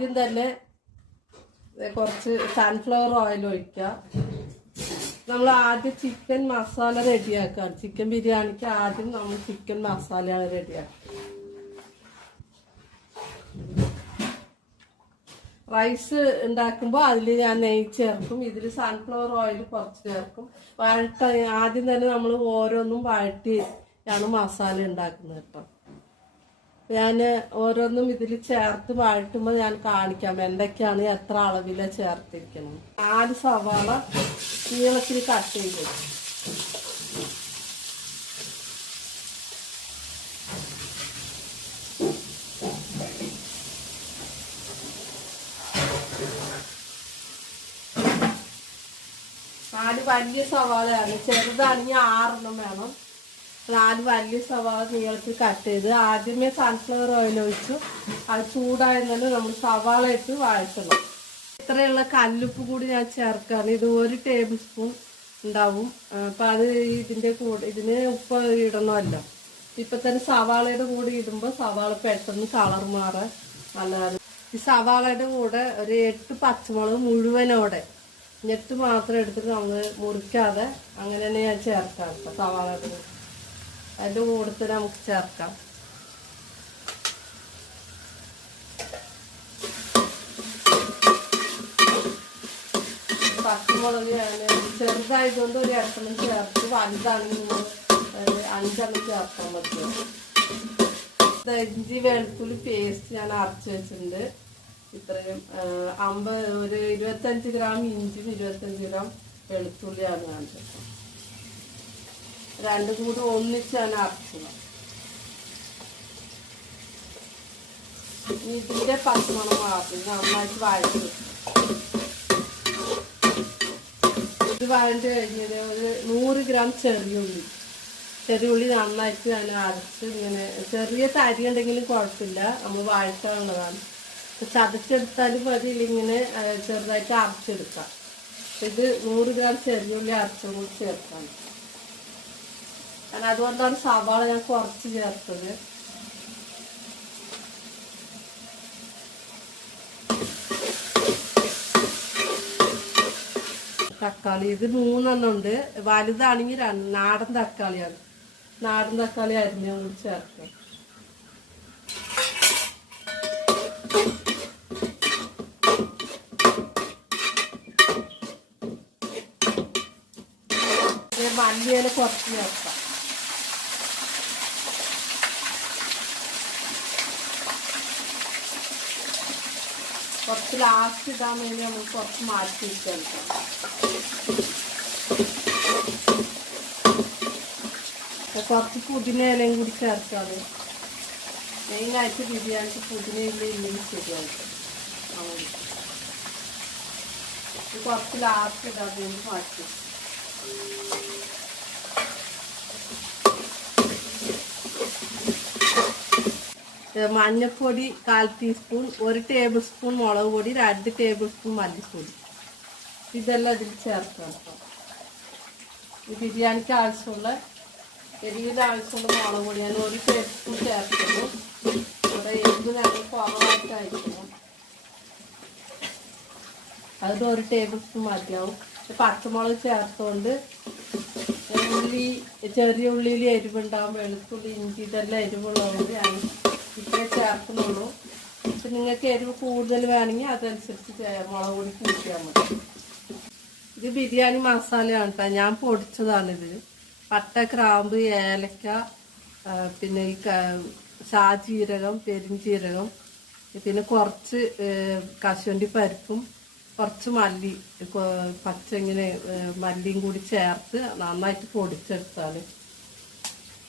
ആദ്യം തന്നെ കുറച്ച് സൺഫ്ലവർ ഓയിൽ ഒഴിക്കുക. നമ്മൾ ആദ്യം ചിക്കൻ മസാല റെഡിയാക്കുക ചിക്കൻ ബിരിയാണിക്ക് ആദ്യം നമ്മൾ ചിക്കൻ മസാലയാണ് റെഡിയാക്കുക റൈസ് ഉണ്ടാക്കുമ്പോൾ അതിൽ ഞാൻ നെയ്യ് ചേർക്കും. ഇതിൽ സൺഫ്ലവർ ഓയിൽ കുറച്ച് ചേർക്കും. വഴട്ട ആദ്യം തന്നെ നമ്മൾ ഓരോന്നും വഴട്ടിയാണ് മസാല ഉണ്ടാക്കുന്നത് കേട്ടോ. ഞാൻ ഓരോന്നും ഇതിൽ ചേർത്ത് വാഴ്ത്തുമ്പോൾ ഞാൻ കാണിക്കാം. എന്തൊക്കെയാണ് എത്ര അളവില ചേർത്തിരിക്കണം നാല് സവാള നീളത്തിൽ കട്ട് ചെയ്ത്. നാല് വലിയ സവാളയാണ്. ചെറുതാണെങ്കിൽ ആറെണ്ണം വേണം. നാല് വലിയ സവാള നീളത്തിൽ കട്ട് ചെയ്ത് ആദ്യമേ സൺഫ്ലവർ ഓയിൽ ഒഴിച്ചു. അത് ചൂടായിരുന്നാലും നമ്മൾ സവാള ഇട്ട് വഴറ്റണം ഇത്രയുള്ള കല്ലുപ്പ് കൂടി ഞാൻ ചേർക്കാണ് ഇത് ഒരു ടേബിൾ സ്പൂൺ ഉണ്ടാവും. അപ്പം അത് ഇതിന്റെ കൂടെ ഇതിന് ഉപ്പ് ഇടണമല്ലോ. ഇപ്പൊ തന്നെ സവാളയുടെ കൂടെ ഇടുമ്പോൾ സവാള പെട്ടെന്ന് കളർ മാറാൻ നല്ലതാണ്. ഈ സവാളയുടെ കൂടെ ഒരു എട്ട് പച്ചമുളക് മുഴുവനോടെ ഞെട്ട് മാത്രം എടുത്തിട്ട് നമ്മൾ മുറിക്കാതെ അങ്ങനെ തന്നെ ഞാൻ ചേർക്കാം സവാളയുടെ കൂടെ. അതിന്റെ കൂടുതൽ നമുക്ക് ചേർക്കാം. പച്ചമുളക് ചെറുതായതുകൊണ്ട് ഒരു എട്ടെണ്ണം ചേർത്ത് വലുതാണെങ്കിൽ അഞ്ചെണ്ണം ചേർക്കാൻ പറ്റും ഇഞ്ചി വെളുത്തുള്ളി പേസ്റ്റ് ഞാൻ അരച്ച് വെച്ചിട്ടുണ്ട്. ഇത്രയും അമ്പത് ഒരു ഇരുപത്തഞ്ച് ഗ്രാം ഇഞ്ചിയും ഇരുപത്തഞ്ച് ഗ്രാം വെളുത്തുള്ളിയാണ് ചേർക്കുന്നത് രണ്ടും കൂടി ഒന്നിച്ച് ഞാൻ അരച്ചത് ഇതിന്റെ പച്ചമണം മാത്രം നന്നായിട്ട് വഴറ്റി ഇത് വഴണ്ട് കഴിഞ്ഞത് ഒരു നൂറ് ഗ്രാം ചെറിയുള്ളി ചെറിയുള്ളി നന്നായിട്ട് ഞാൻ അരച്ച് ഇങ്ങനെ ചെറിയ തരി ഉണ്ടെങ്കിലും കുഴപ്പമില്ല. നമ്മൾ വഴറ്റാനുള്ളതാണ് ചതച്ചെടുത്താലും മതി. ഇങ്ങനെ ചെറുതായിട്ട് അരച്ചെടുക്കാം. ഇത് നൂറ് ഗ്രാം ചെറിയുള്ളി അരച്ചും കൂടി ചേർക്കാം. കാരണം അതുകൊണ്ടാണ് സവാള ഞാൻ കുറച്ച് ചേർത്തത്. തക്കാളി. ഇത് മൂന്നെണ്ണം ഉണ്ട്. വലുതാണെങ്കിൽ നാടൻ തക്കാളിയാണ്. നാടൻ തക്കാളി അരിഞ്ഞ കൂടി ചേർക്കാം മല്ലിയില കുറച്ച് ചേർക്കാം. കുറച്ച് ലാസ്റ്റ് ഇടാൻ വേണ്ടി നമ്മൾ കുറച്ച് മാറ്റി വെച്ചെടുക്കാം കുറച്ച് പുതിന ഇലയും കൂടി ചേർക്കാതെ മെയിനായിട്ട് ബിരിയാണിക്ക് പുതിന ഇല ഇല്ലെങ്കിൽ ശരിയായിട്ട്. കുറച്ച് ലാസ്റ്റ് ഇടാൻ വേണ്ടി മാറ്റി മഞ്ഞൾപ്പൊടി കാൽ ടീസ്പൂൺ ഒരു ടേബിൾ സ്പൂൺ മുളക് പൊടി രണ്ട് ടേബിൾ സ്പൂൺ മല്ലിപ്പൊടി. ഇതെല്ലാം ഇതിൽ ചേർക്കാം കേട്ടോ. ഈ ബിരിയാണിക്ക് ആവശ്യമുള്ള എരിവിന് ആവശ്യമുള്ള മുളക് പൊടി ഞാൻ ഒരു ടേബിൾ സ്പൂൺ ചേർക്കുന്നു. ഇവിടെ എരിവ് ഞങ്ങൾ കുറവായിട്ട് അയക്കണം അതിൽ ഒരു ടേബിൾ സ്പൂൺ മതിയാവും. പച്ചമുളക് ചേർത്തുകൊണ്ട് ഉള്ളി ചെറിയ ഉള്ളിയിൽ എരിവുണ്ടാവും വെളുത്തുള്ളി ഇഞ്ചി ഇതെല്ലാം എരിവുള്ളതുകൊണ്ട് ഞാൻ നിങ്ങൾക്ക് എരിവ് കൂടുതൽ വേണമെങ്കിൽ അതനുസരിച്ച് മുളക് പൊടി കൂട്ടിയാൽ മതി. ഇത് ബിരിയാണി മസാലയാണ് കേട്ടോ ഞാൻ പൊടിച്ചതാണിത്. പട്ട ക്രാമ്പ് ഏലക്ക പിന്നെ ഈ ഷാജീരകം പെരിഞ്ചീരകം പിന്നെ കുറച്ച് കശുവണ്ടി പരിപ്പും കുറച്ച് മല്ലി പച്ച ഇങ്ങനെ മല്ലിയും കൂടി ചേർത്ത് നന്നായിട്ട് പൊടിച്ചെടുത്താൽ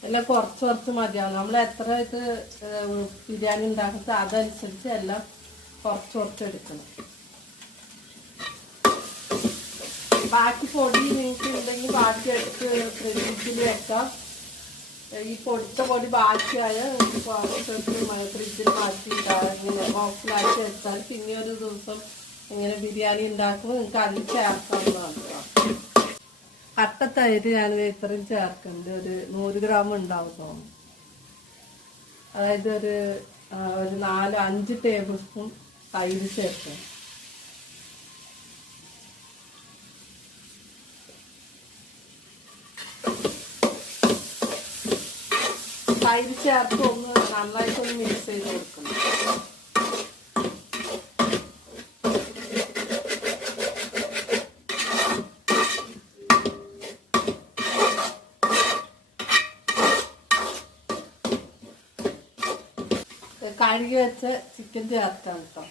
എല്ലാം കുറച്ച് കുറച്ച് മതിയാവും. നമ്മൾ എത്ര ഇത് ബിരിയാണി ഉണ്ടാക്കുന്നത് അതനുസരിച്ച് എല്ലാം കുറച്ച് കുറച്ച് എടുക്കണം. ബാക്കി പൊടി നിങ്ങൾക്ക് ഉണ്ടെങ്കിൽ ബാക്കി എടുത്ത് ഫ്രിഡ്ജിൽ വെക്കാം. ഈ പൊടിച്ച പൊടി ബാക്കിയായ ഫ്രിഡ്ജിൽ മാറ്റി ഇങ്ങനെ ബോക്സിലാക്കി വെച്ചാൽ പിന്നെ ഒരു ദിവസം ഇങ്ങനെ ബിരിയാണി ഉണ്ടാക്കുമ്പോൾ നിങ്ങൾക്ക് അതിൽ ചേർക്കാവുന്നതാണ്. കേട്ടോ. തൈര് ഞാൻ വേപ്പറിൽ ചേർക്കുന്നുണ്ട് ഒരു നൂറ് ഗ്രാം ഉണ്ടാവും തോന്നുന്നു. അതായത് ഒരു ഒരു നാല് അഞ്ച് ടേബിൾ സ്പൂൺ തൈര് ചേർക്കും തൈര് ചേർത്ത് ഒന്ന് നന്നായിട്ടൊന്ന് മിക്സ് ചെയ്ത് കൊടുക്കണം. കഴുകി വെച്ച ചിക്കൻ ചേർത്താണ് കേട്ടോ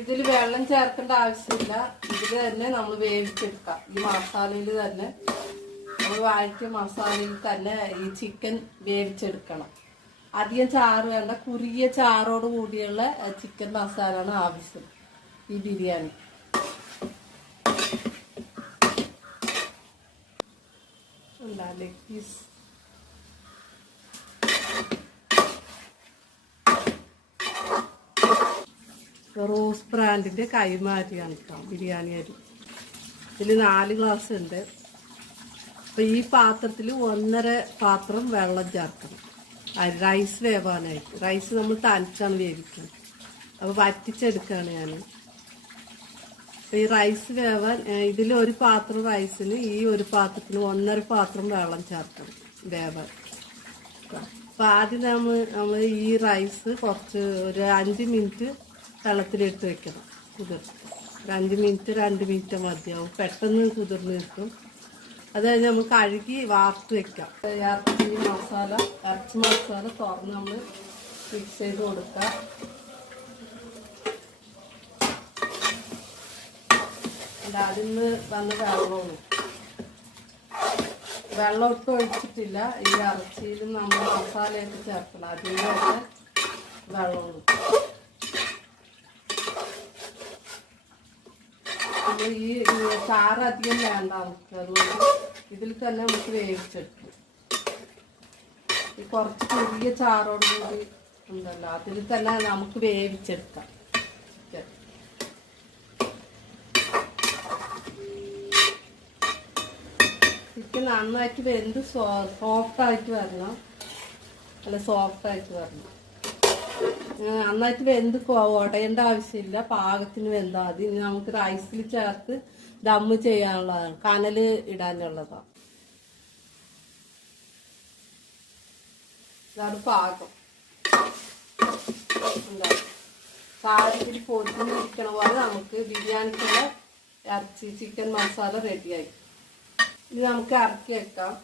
ഇതിൽ വെള്ളം ചേർക്കേണ്ട ആവശ്യമില്ല. ഇതിൽ തന്നെ നമ്മൾ വേവിച്ചെടുക്കാം. ഈ മസാലയിൽ തന്നെ നമ്മൾ വാഴിച്ച മസാലയിൽ തന്നെ ഈ ചിക്കൻ വേവിച്ചെടുക്കണം. അധികം ചാറ് വേണ്ട കുറിയ ചാറോട് കൂടിയുള്ള ചിക്കൻ മസാലയാണ് ആവശ്യം ഈ ബിരിയാണി. റോസ് ബ്രാൻഡിന്റെ കൈമാരിയാണ് കേട്ടോ ബിരിയാണി അരി. ഇതിൽ നാല് ഗ്ലാസ് ഉണ്ട്. അപ്പൊ ഈ പാത്രത്തിൽ ഒന്നര പാത്രം വെള്ളം ചേർക്കണം. റൈസ് വേവാനായിട്ട്. റൈസ് നമ്മൾ തലച്ചാണ് വേവിക്കുന്നത് അപ്പോൾ വറ്റിച്ചെടുക്കുകയാണ് ഞാൻ ഈ റൈസ് വേവാൻ ഇതിൽ ഒരു പാത്രം റൈസിന് ഈ ഒരു പാത്രത്തിന് ഒന്നര പാത്രം വെള്ളം ചേർക്കണം വേവാൻ. അപ്പൊ ആദ്യം നമ്മൾ നമ്മൾ ഈ റൈസ് കുറച്ച് ഒരു അഞ്ച് മിനിറ്റ് വെള്ളത്തിലിട്ട് വെക്കണം. കുതിർത്ത്. ഒരു അഞ്ച് മിനിറ്റ് രണ്ട് മിനിറ്റ് മതിയാവും. പെട്ടെന്ന് കുതിർന്ന് കിട്ടും. അത് കഴിഞ്ഞ് നമുക്ക് അഴുകി വാർത്ത് വെക്കാം. ഇറച്ചി മസാല ഇറച്ചി മസാല തുറന്ന് നമ്മൾ മിക്സ് ചെയ്ത് കൊടുക്കാം. അതിൽ നിന്ന് വന്ന വെള്ളമാണ് വെള്ളം ഒട്ടും ഒഴിച്ചിട്ടില്ല. ഈ ഇറച്ചിയിൽ നമ്മൾ മസാലയൊക്കെ ചേർക്കണം. അതിന്റെ വെള്ളമാണ് നമ്മൾ ഈ ചാറ് അധികം വേണ്ട നമുക്ക് അതുകൊണ്ട് ഇതിൽ തന്നെ നമുക്ക് വേവിച്ചെടുക്കും. ഈ കുറച്ച് ചെറിയ ചാറോട് കൂടി ഉണ്ടല്ലോ. അതിൽ തന്നെ നമുക്ക് വേവിച്ചെടുക്കാം. ചിക്കൻ ചിക്കൻ നന്നായിട്ട് വെന്ത് സോഫ്റ്റ് ആയിട്ട് വരണം. അല്ല സോഫ്റ്റ് ആയിട്ട് വരണം. നന്നായിട്ട് വെന്ത് ഉടയേണ്ട ആവശ്യമില്ല. പാകത്തിന് വെന്താൽ മതി. ഇനി നമുക്ക് റൈസിൽ ചേർത്ത് ദമ്മ് ചെയ്യാനുള്ളതാണ്. കനൽ ഇടാനുള്ളതാണ് ഇതാണ് പാകം. എന്താ സാരിപ്പിൽ പൊതിഞ്ഞിരിക്കണ പോലെ നമുക്ക് ബിരിയാണിക്കുള്ള ഇറച്ചി ചിക്കൻ മസാല റെഡിയായി ഇത് നമുക്ക് ഇറക്കി വെക്കാം.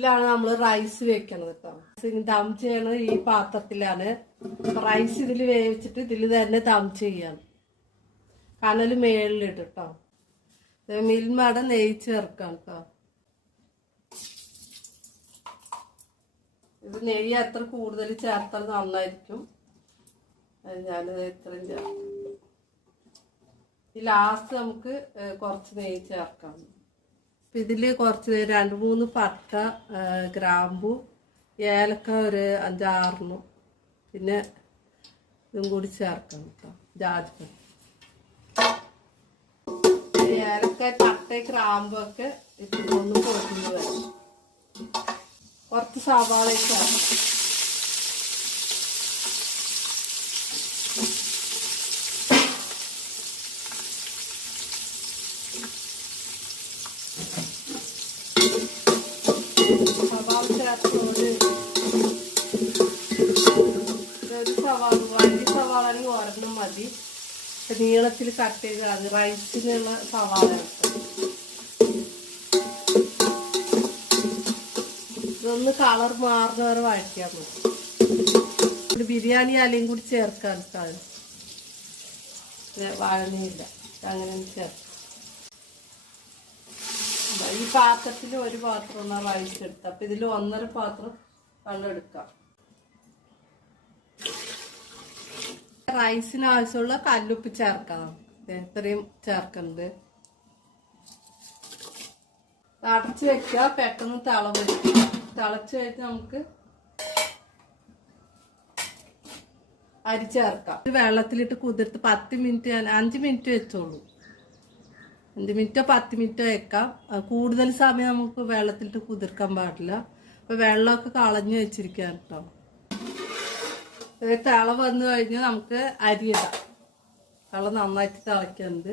ഇതിലാണ് നമ്മൾ റൈസ് വെക്കണത് കേട്ടോ ദം ചെയ്യണത് ഈ പാത്രത്തിലാണ്. റൈസ് ഇതിൽ വേവിച്ചിട്ട് ഇതിൽ തന്നെ ദം ചെയ്യാണ്. കനൽ മേളിലിട്ട് കേട്ടോ മിൽമയുടെ നെയ് ചേർക്കാം കേട്ടോ ഇത് നെയ്യ് അത്ര കൂടുതൽ ചേർത്താൽ നന്നായിരിക്കും. ഞാനിത് ഇത്രയും ചേർക്കാം ഈ ലാസ്റ്റ് നമുക്ക് കുറച്ച് നെയ്യ് ചേർക്കാം. അപ്പൊ ഇതിൽ കുറച്ച് രണ്ട് മൂന്ന് പട്ട ഗ്രാമ്പു ഏലക്ക ഒരു അഞ്ചാറെണ്ണം. പിന്നെ ഇതും കൂടി ചേർക്കണം കേട്ടോ ജാതിപ്പഴം ഏലക്ക പട്ട ഗ്രാമ്പൊക്കെ ഇപ്പം ഒന്ന് പൊടിഞ്ഞ് വരും കുറച്ച് സവാള ചേർക്കാം സവാള ചേർത്ത് ഒരു ഒരു സവാള വലിയ സവാള ആണെങ്കിൽ ഒരെണ്ണം മതി നീളത്തിൽ കട്ട് ചെയ്ത് അത് റൈസിനുള്ള സവാള. ഇതൊന്ന് കളർ മാറുന്ന വരെ വഴറ്റിയാൽ മതി. ബിരിയാണി അലയും കൂടി ചേർക്കാൻ സാധനം വഴണിയില്ല അങ്ങനെ ചേർക്കാം. ഈ പാത്രത്തിൽ ഒരു പാത്രം റൈസ് എടുത്ത അപ്പൊ ഇതിൽ ഒന്നര പാത്രം വെള്ളം എടുക്കാം. റൈസിന് ആവശ്യമുള്ള കല്ലുപ്പ് ചേർക്കാം. ഇത്രയും ചേർക്കുന്നത് തടച്ചു വെക്കുക. പെട്ടെന്ന് തള വരും തിളച്ച് കഴിഞ്ഞ് നമുക്ക് അരി ചേർക്കാം. വെള്ളത്തിലിട്ട് കുതിർത്ത് പത്ത് മിനിറ്റ് അഞ്ച് മിനിറ്റ് വെച്ചോളൂ. അഞ്ച് മിനിറ്റോ പത്ത് മിനിറ്റോ വെക്കാം. കൂടുതൽ സമയം നമുക്ക് വെള്ളത്തിലിട്ട് കുതിർക്കാൻ പാടില്ല. അപ്പൊ വെള്ളമൊക്കെ കളഞ്ഞു വെച്ചിരിക്കാം കേട്ടോ തിള വന്നു കഴിഞ്ഞാൽ നമുക്ക് അരി ഇടാം. വെള്ളം നന്നായിട്ട് തിളയ്ക്കുന്നുണ്ട്.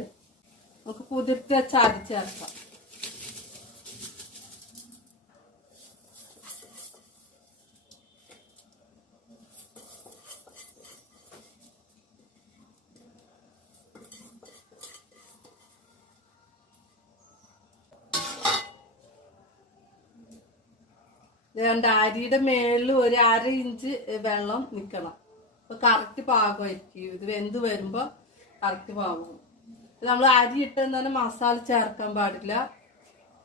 നമുക്ക് കുതിർത്ത് വെച്ച് അരി ചേർക്കാം രണ്ട് അരിയുടെ മേളിൽ ഒരു അര ഇഞ്ച് വെള്ളം നിൽക്കണം അപ്പൊ കറക്റ്റ് പാകമായിരിക്കും. ഇത് വെന്ത് വരുമ്പോ കറക്റ്റ് പാകും. നമ്മൾ അരി ഇട്ടെന്ന് തന്നെ മസാല ചേർക്കാൻ പാടില്ല.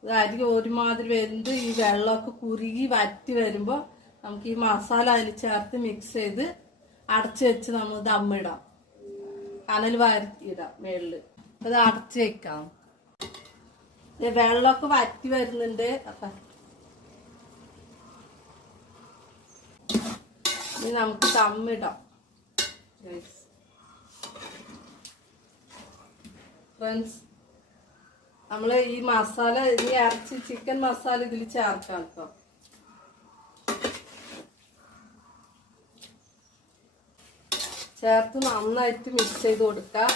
അരി ഒരുമാതിരി വെന്ത് ഈ വെള്ളമൊക്കെ കുറുകി വറ്റി വരുമ്പോ നമുക്ക് ഈ മസാല അതിൽ ചേർത്ത് മിക്സ് ചെയ്ത് അടച്ചു വെച്ച് നമ്മൾ ദമ്മിടാം കനൽ വാരിടാം മേളിൽ. അത് അടച്ചു വെക്കാം. വെള്ളമൊക്കെ വറ്റി വരുന്നുണ്ട്. അപ്പൊ ഇനി നമുക്ക് തമ്മിടാം ഫ്രണ്ട്സ് നമ്മൾ ഈ മസാല ഈ ഇറച്ചി ചിക്കൻ മസാല ഇതിൽ ചേർക്കാം കേട്ടോ ചേർത്ത് നന്നായിട്ട് മിക്സ് ചെയ്ത് കൊടുക്കാം.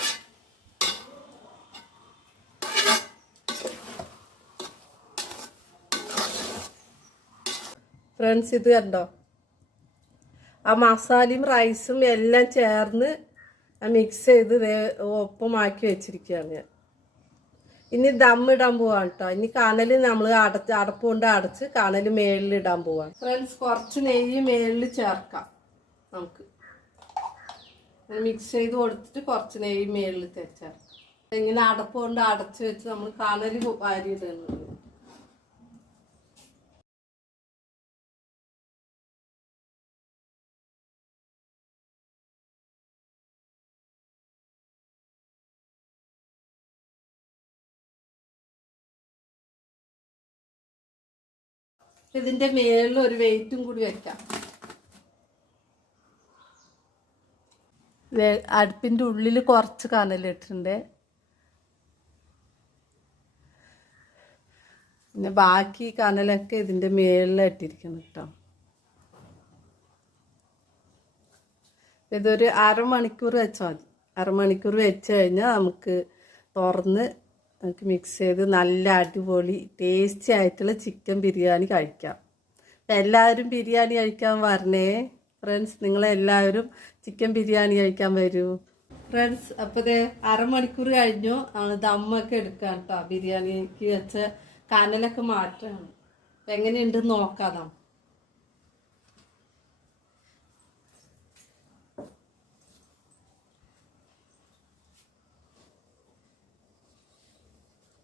ഫ്രണ്ട്സ് ഇത് കണ്ടോ? ആ മസാലയും റൈസും എല്ലാം ചേർന്ന് മിക്സ് ചെയ്ത് ഒപ്പമാക്കി വെച്ചിരിക്കുകയാണ് ഞാൻ. ഇനി ദം ഇടാൻ പോവാണ് കേട്ടോ ഇനി കനൽ നമ്മൾ അടച്ച് അടപ്പ് കൊണ്ട് അടച്ച് കനൽ മേളിൽ ഇടാൻ പോവാണ്. ഫ്രണ്ട്സ് കുറച്ച് നെയ്യ് മേളിൽ ചേർക്കാം നമുക്ക്. മിക്സ് ചെയ്ത് കൊടുത്തിട്ട് കുറച്ച് നെയ്യ് മേളിൽ ചേർക്കാം. ഇങ്ങനെ അടപ്പ് കൊണ്ട് അടച്ച് വെച്ച് നമ്മൾ കനൽ വാരിയിടുന്നത് ഇതിന്റെ മേളിൽ ഒരു വെയിറ്റും കൂടി വെക്കാം. അടുപ്പിന്റെ ഉള്ളിൽ കുറച്ച് കനലിട്ടിട്ടുണ്ട്. പിന്നെ ബാക്കി കനലൊക്കെ ഇതിന്റെ മേളിലായിട്ടിരിക്കണം കേട്ടോ ഇതൊരു അരമണിക്കൂർ വെച്ചാൽ മതി. അരമണിക്കൂർ വെച്ച് കഴിഞ്ഞാൽ നമുക്ക് തുറന്ന് നമുക്ക് മിക്സ് ചെയ്ത് നല്ല അടിപൊളി ടേസ്റ്റി ആയിട്ടുള്ള ചിക്കൻ ബിരിയാണി കഴിക്കാം. അപ്പം എല്ലാവരും ബിരിയാണി കഴിക്കാൻ വരണേ. ഫ്രണ്ട്സ് നിങ്ങളെല്ലാവരും ചിക്കൻ ബിരിയാണി കഴിക്കാൻ വരൂ. ഫ്രണ്ട്സ് അപ്പോൾ ദേ അരമണിക്കൂർ കഴിഞ്ഞു. ആണ് ദമ്മൊക്കെ എടുക്കാം കേട്ടോ ബിരിയാണിക്ക് വെച്ച കനലൊക്കെ മാറ്റണം. അപ്പം എങ്ങനെയുണ്ട് നോക്കാം നാം.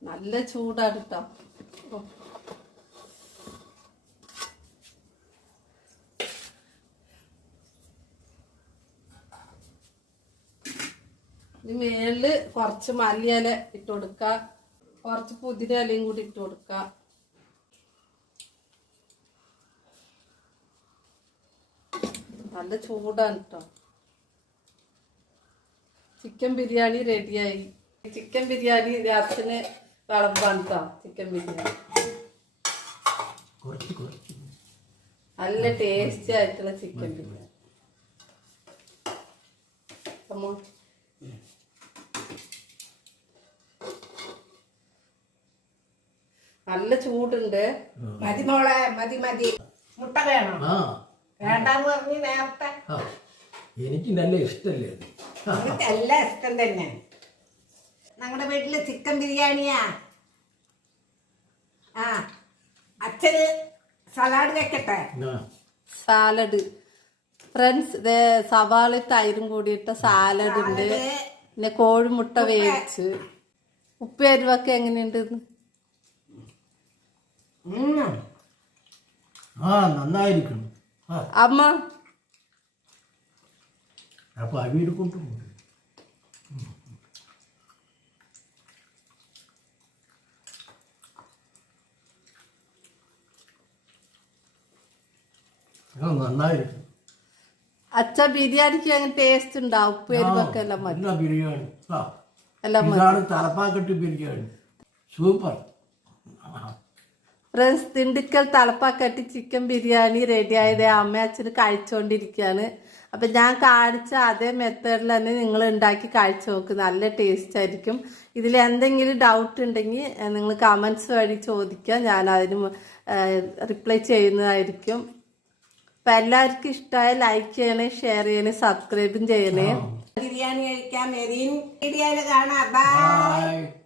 നല്ല ചൂടാണ് കേട്ടോ. ഇനി മേളിൽ കുറച്ച് മല്ലിയില ഇട്ട് കൊടുക്ക. കുറച്ച് പുതിന ഇലയും കൂടി ഇട്ട് കൊടുക്ക. നല്ല ചൂടാണ് കേട്ടോ ചിക്കൻ ബിരിയാണി റെഡിയായി ചിക്കൻ ബിരിയാണി രാത്രിന് വിളമ്പാണ് കേട്ടോ ചിക്കൻ ബിരിയാണി. നല്ല ടേസ്റ്റി ആയിട്ടുള്ള ചിക്കൻ ബിരിയാണി. അമ്മ. നല്ല ചൂടുണ്ട്. മതി മോളെ മതി മതി. മുട്ട വേണം? ആ. വേണ്ടാന്ന് പറഞ്ഞു നേരത്തെ. എനിക്ക് നല്ല ഇഷ്ടല്ലേ എനിക്ക് എല്ലാം ഇഷ്ടം തന്നെ. ഞങ്ങളുടെ വീട്ടിൽ ചിക്കൻ ബിരിയാണിയാ. ആ അച്ഛന് സലാഡ് വെക്കട്ടെ? സാലഡ്. ഫ്രണ്ട്സ് ഇത് സവാള തൈരും കൂടിയിട്ട സാലഡ് ഉണ്ട്. പിന്നെ കോഴിമുട്ട വേവിച്ച്. ഉപ്പ് എരിവൊക്കെ എങ്ങനെയുണ്ട്? നന്നായിരിക്കണം അമ്മ. അപ്പൊ അവിയിൽ നന്നായിരിക്കും അച്ഛ ബിരിയാണിക്ക് അങ്ങനെ ടേസ്റ്റ് ഉണ്ടാവും? ഉപ്പേരിപ്പൊക്കെ എല്ലാം മതി. നല്ല ബിരിയാണി. ആ എല്ലാം മതി. ഇതാണ് Thalappakatti biryani. Super. Friends Thindikkal Thalappakatti chicken biryani ready ആയത് അമ്മ അച്ഛന് കഴിച്ചുകൊണ്ടിരിക്കുകയാണ് അപ്പം ഞാൻ കാണിച്ച അതേ മെത്തേഡിൽ തന്നെ നിങ്ങൾ ഉണ്ടാക്കി കഴിച്ചു നോക്ക്. നല്ല ടേസ്റ്റ് ആയിരിക്കും. ഇതിൽ എന്തെങ്കിലും ഡൗട്ട് ഉണ്ടെങ്കിൽ നിങ്ങൾ കമൻസ് വഴി ചോദിക്കുക. ഞാൻ അതിന് റിപ്ലൈ ചെയ്യുന്നതായിരിക്കും. അപ്പം എല്ലാവർക്കും ഇഷ്ടമായ ലൈക്ക് ചെയ്യണേ ഷെയർ ചെയ്യണേ സബ്സ്ക്രൈബും ചെയ്യണേ. ബിരിയാണി കഴിക്കാം മെരീൻ വീഡിയോയിൽ കാണാം. ബൈ